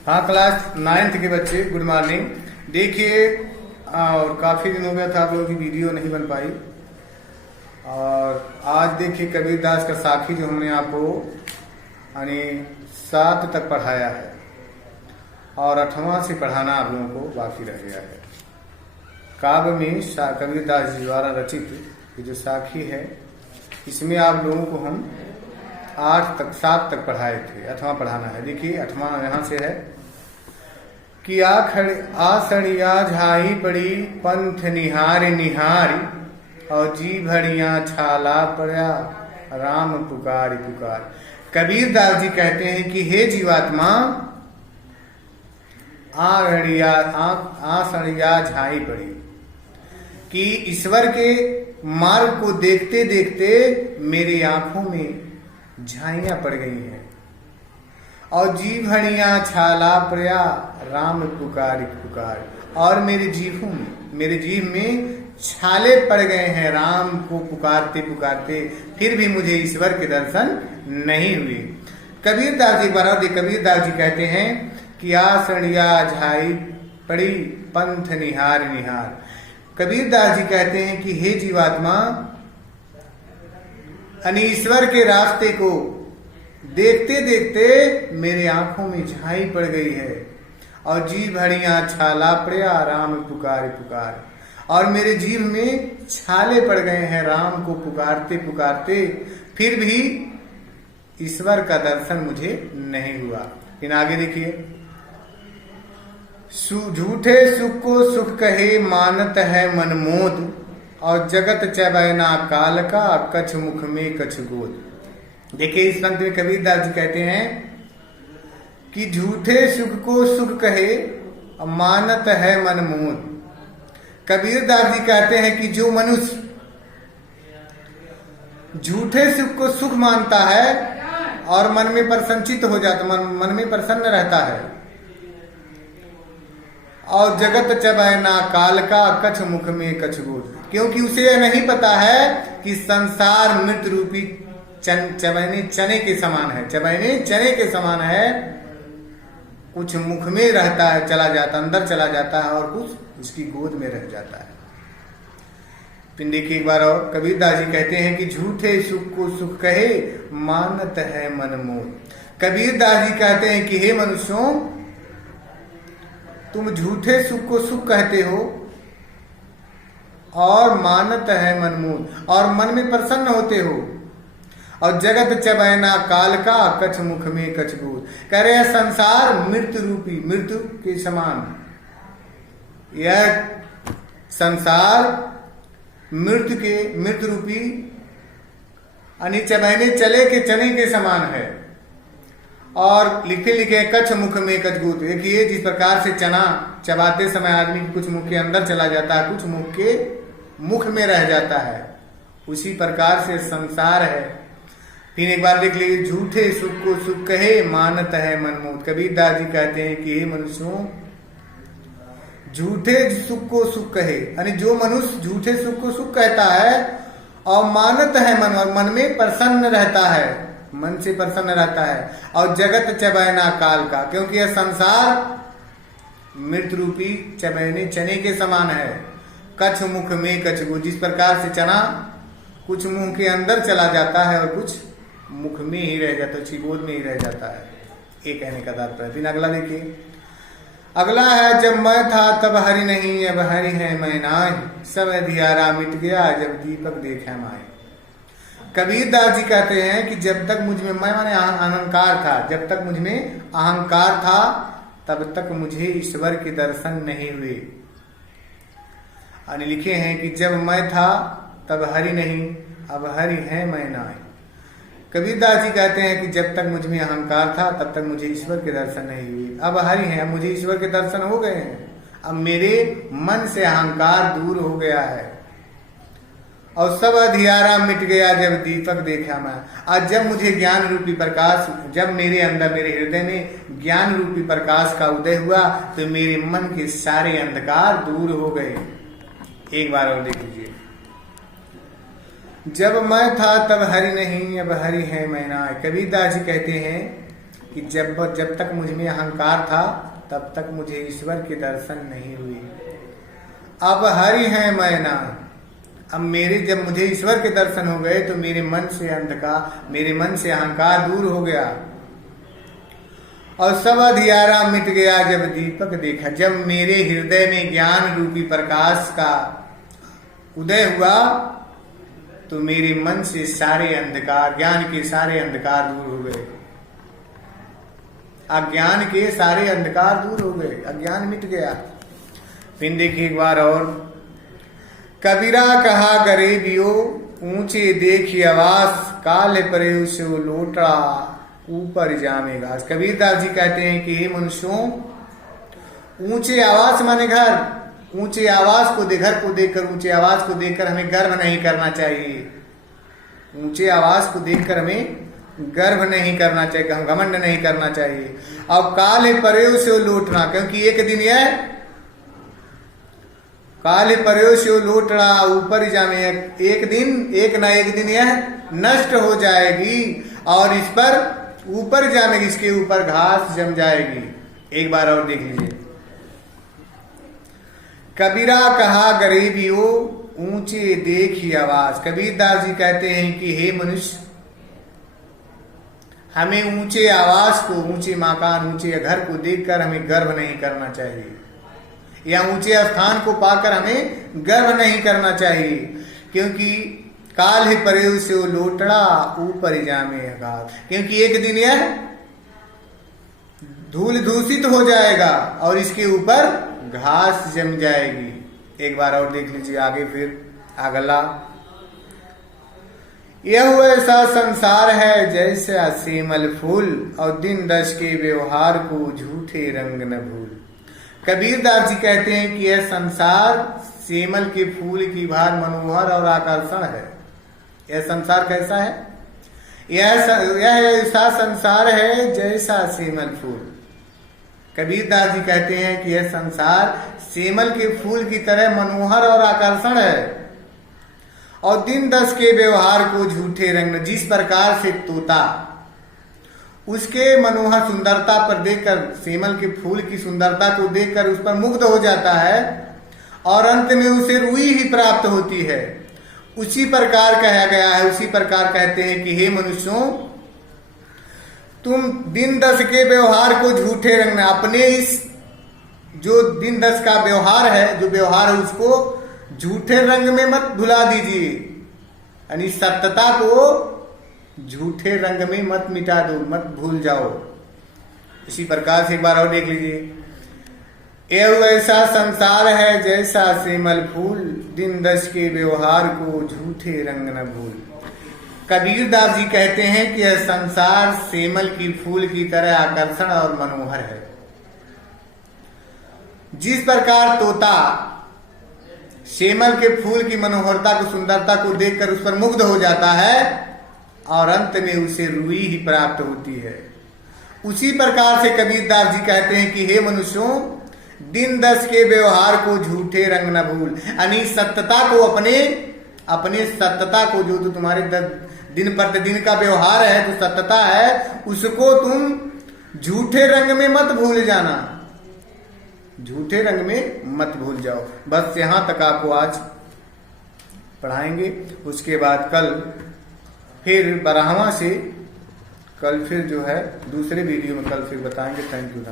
हाँ, class 9th के बच्चे, गुड मॉर्निंग। देखिए, और काफ़ी दिन हो गया था आप लोगों की वीडियो नहीं बन पाई। और आज देखिए कबीरदास का साखी जो हमने आपको यानी 7 तक पढ़ाया है और 8वां से पढ़ाना आप लोगों को बाकी रह गया है। काव्य में कबीरदास जी द्वारा रचित ये जो साखी है, इसमें आप लोगों को हम 7 तक पढ़ाए थे। 8वां पढ़ाना है। देखिए 8वां यहाँ से है कि आसड़िया झाई पड़ी पंथ निहारी निहारी और जी भड़िया छाला पड़ा राम पुकारी पुकार। कबीरदास जी कहते हैं कि हे जीवात्मा, आसड़िया झाई पड़ी कि ईश्वर के मार्ग को देखते देखते मेरी आंखों में झाइयां पड़ गई हैं और जी भड़िया छाला पड़ा राम पुकारी पुकार, और मेरे जीव में छाले पड़ गए हैं राम को पुकारते पुकारते, फिर भी मुझे ईश्वर के दर्शन नहीं हुए। कबीरदास जी कहते हैं कि आसड़िया झाई पड़ी पंथ निहार निहार। कबीरदास जी कहते हैं कि हे जीवात्मा, ईश्वर के रास्ते को देखते देखते मेरे आंखों में झाई पड़ गई है और जी भड़िया छाला पड़ा राम पुकार पुकार, और मेरे जीव में छाले पड़ गए हैं राम को पुकारते पुकारते, फिर भी ईश्वर का दर्शन मुझे नहीं हुआ। फिर आगे देखिए, झूठे सुख को सुख कहे मानत है मनमोद और जगत चबैना काल का कछ मुख में कछ गोद। देखिए इस पंक्ति में कबीरदास जी कहते हैं कि झूठे सुख को सुख कहे मानत है मनमोद। कबीरदास जी कहते हैं कि जो मनुष्य झूठे सुख को सुख मानता है और मन में प्रसन्नचित हो जाता, मन में प्रसन्न रहता है, और जगत चबैना काल का कछ मुख में कछ गोद, क्योंकि उसे यह नहीं पता है कि संसार मृत रूपी चबैने चने के समान है। चबैने चने के समान है, कुछ मुख में रहता है, चला जाता, अंदर चला जाता है, और कुछ इसकी गोद में रह जाता है। फिर देखिए एक बार और, कबीरदास जी कहते हैं कि झूठे सुख को सुख कहे मानत है मनमोद। कबीरदास जी कहते हैं कि हे मनुष्यों, तुम झूठे सुख को सुख कहते हो और मानत है मनमोद, और मन में प्रसन्न होते हो, और जगत चबैना काल का कछ मुख में कछ गोद। कह रहे हैं संसार मृत्यु रूपी, मृत्यु के समान, यह संसार मृत्यु रूपी चबैने चले के चने के समान है, और लिखे कछ मुख में कछ गोद। देखिए जिस प्रकार से चना चबाते समय आदमी कुछ मुख के अंदर चला जाता है, कुछ मुख के मुख में रह जाता है, उसी प्रकार से संसार है। फिर एक बार देख लीजिए, झूठे सुख को सुख कहे मानत है मनमोद। कबीरदास जी कहते हैं कि हे मनुष्यों, झूठे सुख को सुख कहे, यानी जो मनुष्य झूठे सुख को सुख कहता है और मानत है मन में प्रसन्न रहता है, मन से प्रसन्न रहता है, और जगत चबैना काल का, क्योंकि यह संसार मृत रूपी चबैने चने के समान है, कछ मुख में कछ गोद। जिस प्रकार से चना कुछ मुंह के अंदर चला जाता है और कुछ मुख में ही रह जाता है, उसकी गोद में ही रह जाता है, ये कहने का तात्पर्य। फिर अगला देखिए, अगला है, जब मैं था तब हरि नहीं अब हरि है मैं नाहि, सब अंधियारा मिट गया जब दीपक देखा माए। कबीरदास जी कहते हैं कि जब तक मुझ में, मैं माने अहंकार था, जब तक मुझ में अहंकार था तब तक मुझे ईश्वर के दर्शन नहीं हुए। और लिखे हैं कि जब मैं था तब हरि नहीं अब हरि है मैं नाहि। कबीरदास जी कहते हैं कि जब तक मुझ में अहंकार था तब तक मुझे ईश्वर के दर्शन नहीं हुए, अब हरि है, अब मुझे ईश्वर के दर्शन हो गए हैं, अब मेरे मन से अहंकार दूर हो गया है, और सब अंधियारा मिट गया जब दीपक देखा मैं। आज जब मुझे ज्ञान रूपी प्रकाश, जब मेरे अंदर मेरे हृदय में ज्ञान रूपी प्रकाश का उदय हुआ तो मेरे मन के सारे अंधकार दूर हो गए। एक बार और देख लीजिए, जब मैं था तब हरि नहीं अब हरि है मैं नाहि। कबीरदास जी कहते हैं कि जब तक मुझ में अहंकार था तब तक मुझे ईश्वर के दर्शन नहीं हुए। अब हरि है मैं ना, अब जब मुझे ईश्वर के दर्शन हो गए तो मेरे मन से अहंकार दूर हो गया और सब अंधियारा मिट गया जब दीपक देखा। जब मेरे हृदय में ज्ञान रूपी प्रकाश का उदय हुआ तो मेरे मन से सारे अंधकार, ज्ञान के सारे अंधकार दूर हो गए। अज्ञान के सारे अंधकार दूर हो गए, अज्ञान मिट गया। फिर देखिए एक बार और, कबीरा कहा गरीबियो ऊंचे देखी आवास, काल परे से लोटा ऊपर जामेगा। कबीरदास जी कहते हैं कि हे मनुष्यों, ऊंचे आवास माने घर, ऊंचे आवाज को घर को देखकर, ऊंचे आवाज को देखकर हमें गर्व नहीं करना चाहिए। ऊंचे आवाज को देखकर हमें गर्व नहीं करना चाहिए, हम घमंड नहीं करना चाहिए। अब काल परे से लौटना, क्योंकि एक दिन यह काल परे से लौटना ऊपर जामे, एक ना एक दिन यह नष्ट हो जाएगी और इस पर ऊपर जामेगी, इसके ऊपर घास जम जाएगी। एक बार और देख लीजिए, कबीरा कहा गरीबियो ऊंचे देखी आवाज। कबीरदास जी कहते हैं कि हे मनुष्य, हमें ऊंचे आवास को, ऊंचे मकान, ऊंचे घर को देखकर हमें गर्व नहीं करना चाहिए, या ऊंचे स्थान को पाकर हमें गर्व नहीं करना चाहिए, क्योंकि काल ही परे से लोटड़ा ऊपर जामे आकाश, क्योंकि एक दिन यह धूल दूषित हो जाएगा और इसके ऊपर घास जम जाएगी। एक बार और देख लीजिए आगे, फिर अगला, यह ऐसा संसार है जैसे सेमल फूल, और दिन दश के व्यवहार को झूठे रंग न भूल। कबीरदास जी कहते हैं कि यह संसार सेमल के फूल की भार मनोहर और आकर्षण है। यह संसार कैसा है? यह ऐसा संसार है जैसा सेमल फूल। कबीरदास जी कहते हैं कि यह संसार सेमल के फूल की तरह मनोहर और आकर्षण है, और दिन दस के व्यवहार को झूठे रंग। जिस प्रकार से तोता उसके मनोहर सुंदरता पर देखकर, सेमल के फूल की सुंदरता को देखकर उस पर मुग्ध हो जाता है और अंत में उसे रुई ही प्राप्त होती है, उसी प्रकार कहा गया है। उसी प्रकार कहते हैं कि हे मनुष्यों, तुम दिन दस के व्यवहार को झूठे रंग में, अपने इस जो दिन दस का व्यवहार है, जो व्यवहार है उसको झूठे रंग में मत भुला दीजिए, यानी सत्यता को झूठे रंग में मत मिटा दो, मत भूल जाओ। इसी प्रकार से एक बार और देख लीजिए, एवं ऐसा संसार है जैसा सेमल फूल, दिन दस के व्यवहार को झूठे रंग न भूल। कबीरदास जी कहते हैं कि यह संसार सेमल की फूल की तरह आकर्षण और मनोहर है। जिस प्रकार तोता सेमल के फूल की मनोहरता को, सुंदरता को देखकर उस पर मुग्ध हो जाता है और अंत में उसे रुई ही प्राप्त होती है, उसी प्रकार से कबीरदास जी कहते हैं कि हे मनुष्यों, दिन दस के व्यवहार को झूठे रंग न भूल, यानी सत्यता को, अपने सत्यता को, जो तो तुम्हारे दिन प्रतिदिन का व्यवहार है, जो सत्यता है, उसको तुम झूठे रंग में मत भूल जाना, झूठे रंग में मत भूल जाओ। बस यहां तक आपको आज पढ़ाएंगे, उसके बाद कल फिर 12वां से कल फिर जो है दूसरे वीडियो में कल फिर बताएंगे। Thank you.